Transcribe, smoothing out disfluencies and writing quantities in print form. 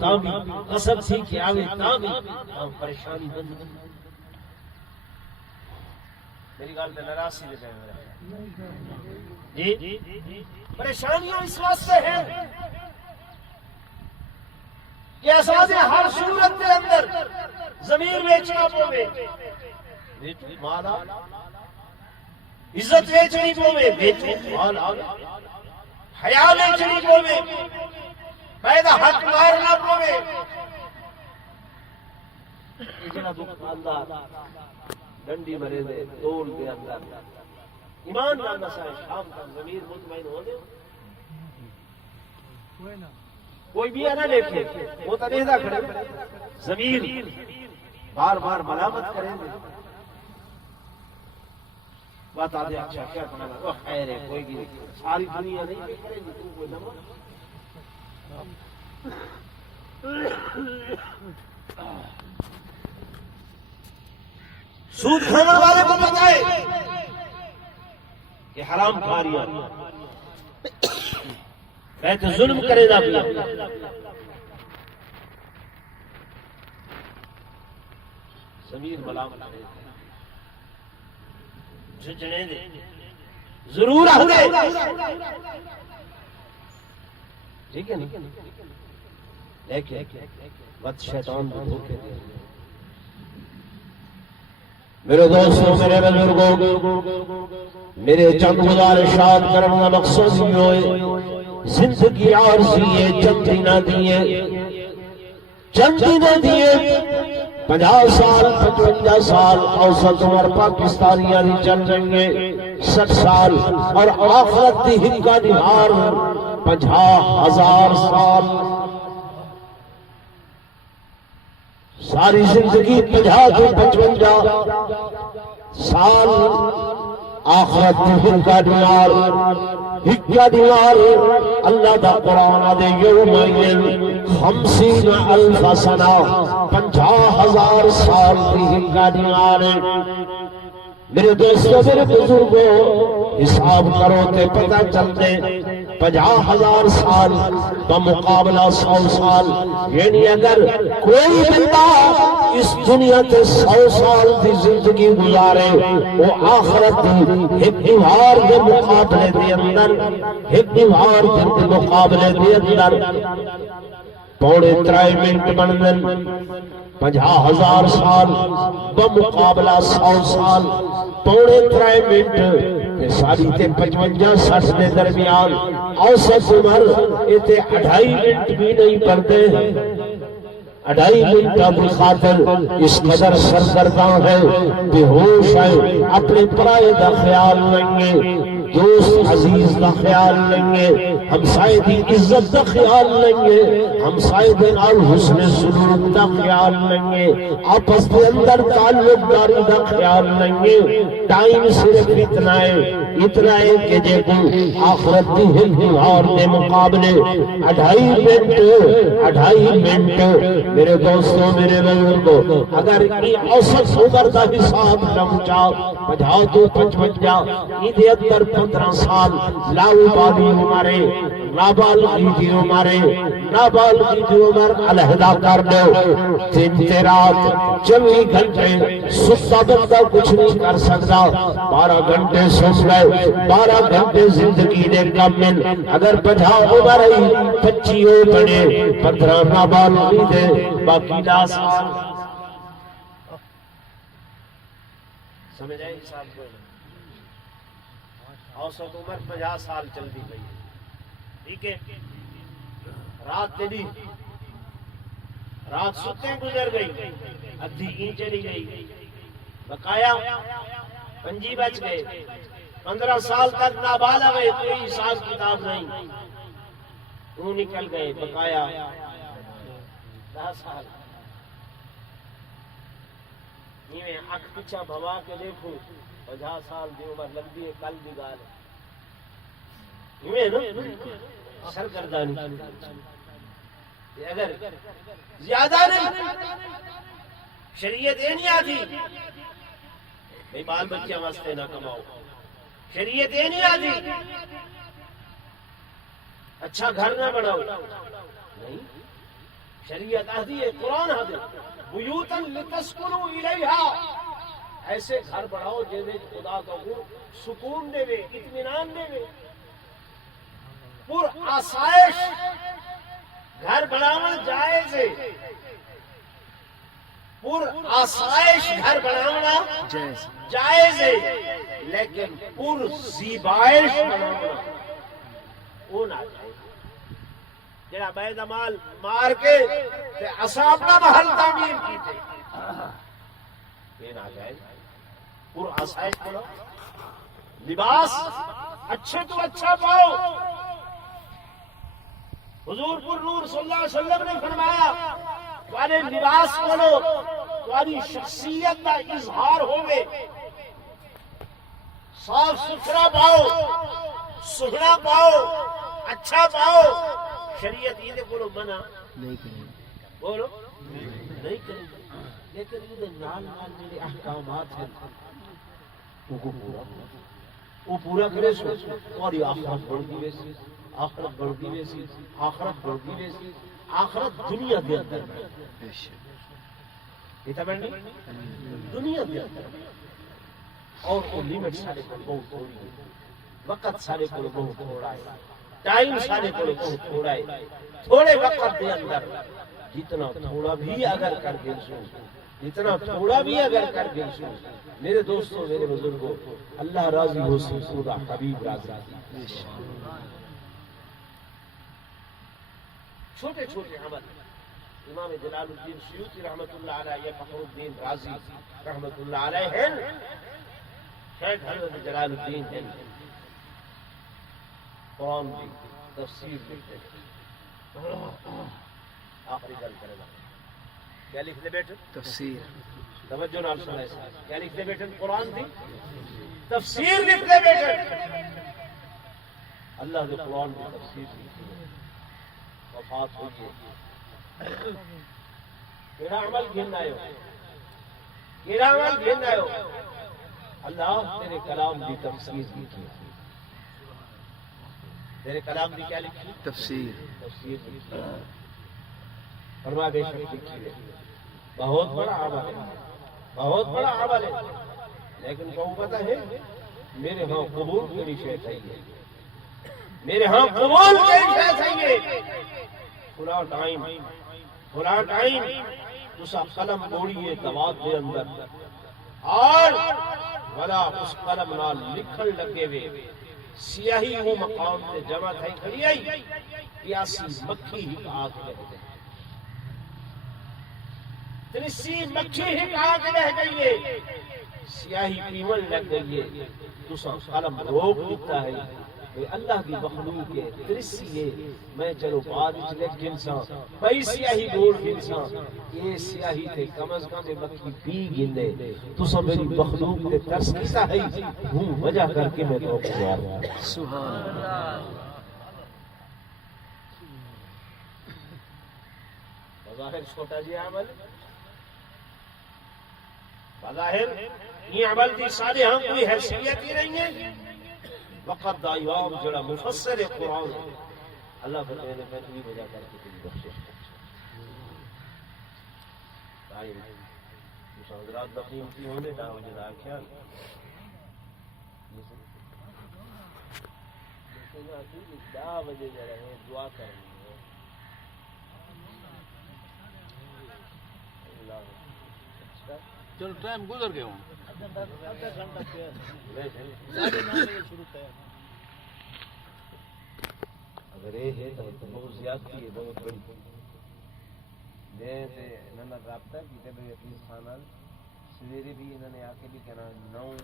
تابی قصب تھی کہ آوے تابی پریشانی بند میری گال پہ نراسی لے گئے جی پریشانیاں اس واسطے ہیں کہ اساس ہر صورت کے اندر ضمیر بیچنا پوے مالا عزت بیچنی پوے مالا حیا بیچنی پوے پیدا حق مارنا پوے جڑا دکاندار ڈنڈی مرے دے تول دے اندر ایمان لانا سائے شام کا ضمیر مطمئن ہو دے کوئی بھی نہ دیکھے وہ تو دیکھتا کھڑے ضمیر بار بار ملامت کریں گے بات آدھے اچھا کیا کرنا وہ خیر ہے کوئی بھی ساری دنیا نہیں بھی کریں گے تو کوئی نمک سود کھانے والے کو بتائے کہ حرام کاریاں کہتے ظلم کرے گا بھی ضمیر ملامت کرے جھجنے دے ضرور آدھے ٹھیک ہے نا لیکن بد شیطان کو دھوکے دے میرے دوستوں میرے بزرگوں میرے چند گزارشات کرنا مقصد یہ ہوئے زندگی عارضی ہے چند دن دیے 50 سال 55 سال اوسط عمر پاکستانیاں دی چل رہی ہے 60 سال اور آخرت دی ہکا نہار 50,000 سال ساری زندگی 50 سے 55 سال آخرت دی ہکا نہار اللہ دا قرآن دے یوم 50,000 سنہ 50,000 سال دی ہکا نہار میرے دوستوں میرے بزرگوں حساب کرو تے پتہ چلتے 50,000 سال بمقابلہ 100 سال یعنی اگر کوئی بندہ اس دنیا تے 100 سال دی زندگی گزارے وہ آخرت ایک دیوار کے مقابلے دے اندر ایک دیوار کے مقابلے دے اندر 3.5 منٹ بندن 50,000 سال بمقابلہ 100 سال 3.5 منٹ ساری تے 55-60 کے درمیان اوسط عمر تے 2.5 منٹ بھی نہیں پڑتے 2.5 منٹ کی خاطر اس قدر سرگرداں ہے بے ہوش ہے اپنے پرائے کا خیال لیں گے دوست عزیز کا خیال لیں گے ہمسائے کی عزت کا خیال لیں گے ہمسائے کے نال حسن سلوک کا خیال لیں گے آپس کے اندر تعلق داری کا خیال لیں گے ٹائم صرف اتنا ہے کہ جے کو آخرت کی ہلدار کے مقابلے 2.5 منٹ میرے دوستوں میرے بزرگوں اگر یہ اوسط عمر کا حساب لمچا 50 تو 55 یہ اندر 15 سال لاؤبالی عمرے نابالغی کی عمر علیحدہ کر دو دن رات 24 گھنٹے ستا بندہ کچھ نہیں کر سکتا 12 گھنٹے سو گئے 12 گھنٹے زندگی نے کم اگر 50 عمر 25 ہو بنے 15 نابالغی دے باقی 10 سال سمجھ آئی صاحب کو اوسط عمر 50 سال چلتی گئی ٹھیک ہے رات چلی رات ستے گزر گئی ادھی این چلی گئی بقایا 5 بج گئے 15 سال تک نابالغ ہوئے کوئی حساب کتاب نہیں وہ نکل گئے بقایا 10 سال یہ اکھ پیچھا بھوا کے دیکھوں 50 سال دی عمر لمبی ہے کل دی گال سرگردانی اگر زیادہ نہیں شریعت یہ نہیں آتی بھئی بال بچے واسطے نہ کماؤ شریعت یہ نہیں آتی اچھا گھر نہ بناؤ نہیں شریعت آدھی ہے، قرآن آدھی بیوتن لتسکنوا الیہا، ایسے گھر بڑھاؤ جیسے خدا کا سکون دے وے، اطمینان دے وے، پر آسائش گھر بناون جائز ہے، پر آسائش گھر بناونا جائز ہے، لیکن پر زیبائش بناونا وہ نہ جائز۔ جڑا بیت مال مار کے تے اساں اپنا محل تعمیر کیتے یہ نہ جائز۔ پر آسائش کرو، لباس اچھے تو اچھا پاؤ۔ حضور پر نور صلی اللہ علیہ وسلم نے فرمایا تمہارے لباس کرو تمہاری شخصیت کا اظہار ہوگے، صاف ستھرا پاؤ، سہنا پاؤ، اچھا پاؤ۔ شریعت یہ بولو منع نہیں کرے، بولو نہیں کرے، لیکن یہ نال نال میرے احکامات ہیں وہ پورا کرے سو تمہاری آخرت بڑھتی ویسی، آخرت بڑھتی ویسی، آخرت بڑھتی ویسی، آخرت دنیا کے اندر دنیا کے اندر اور وہ لمٹ سارے کو بہت تھوڑی ہے، وقت سارے کو بہت تھوڑا ہے، ٹائم سارے کو بہت تھوڑا ہے۔ تھوڑے وقت کے اندر جتنا تھوڑا بھی اگر کر دے سو، جتنا تھوڑا بھی اگر کر دے سو، میرے دوستوں میرے بزرگوں، اللہ راضی ہو سے خدا حبیب راضی۔ چھوٹے چھوٹے عمل امام جلال الدین سیوطی رحمۃ اللہ علیہ، فخر الدین رازی رحمۃ اللہ علیہ ہیں، شیخ حضرت جلال الدین ہیں، قرآن کی تفسیر لکھتے ہیں۔ آخری گل کرے گا کیا لکھتے بیٹھے؟ تفسیر۔ توجہ نال سنائے کیا لکھتے بیٹھے؟ قرآن کی تفسیر لکھتے بیٹھے، اللہ کے قرآن کی تفسیر لکھتے ہیں۔ وفات ہوئی ہے، کیڑا عمل گھن آئے ہو، کیڑا عمل گھن آئے ہو، اللہ تیرے کلام کی تفسیر لکھی، تیرے کلام کی کیا لکھی؟ تفسیر۔ تفسیر لکھی، فرما بے شک لکھی ہے، بہت بڑا عمل ہے، بہت بڑا عمل ہے، لیکن کہوں پتہ ہے میرے ہاں قبول کری شے چاہیے، میرے ہاں قبول کری شے چاہیے۔ فلاں ٹائم تسا قلم موڑیے دوات دے اندر اور ولا اس قلم نال لکھن لگے وے، سیاہی وہ مقام تے جمع تھئی کھڑی آئی، پیاسی مکھی ہی آگ لگ گئی، ترسی مکھی ہی آگ رہ گئی ہے، سیاہی پیمن لگ گئی ہے، تسا قلم روک دیتا ہے کہ اللہ کی مخلوق ہے، ترسی ہے، میں چلو بعد لکھ گنساں بھائی سیاہی گوڑ گنساں، یہ سیاہی تے کم از کم مکھی پی گندے، تسا میری مخلوق تے ترس کیتا ہے، ہوں وجہ کر کے میں تو پیار ہوں۔ سبحان اللہ۔ بظاہر چھوٹا جی عمل، بظاہر یہ عمل دی سارے ہم کوئی حیثیت ہی نہیں ہے، وقت دا امام جڑا مفسر قرآن ہے، اللہ فرمائے نے میں تجھے وجہ کر کے تجھے بخشش آئی حضرات بقیمتی ہونے دا وجہ دا خیال دا وجہ جڑا ہے دعا کرنی ہے، چلو ٹائم گزر گئے ہوں، اگر یہ ہے تو بہت زیادتی ہے، بہت بڑی۔ میں انہوں نے رابطہ کیا بھائی حفیظ خان سویرے بھی انہوں نے آ کے بھی کہنا 9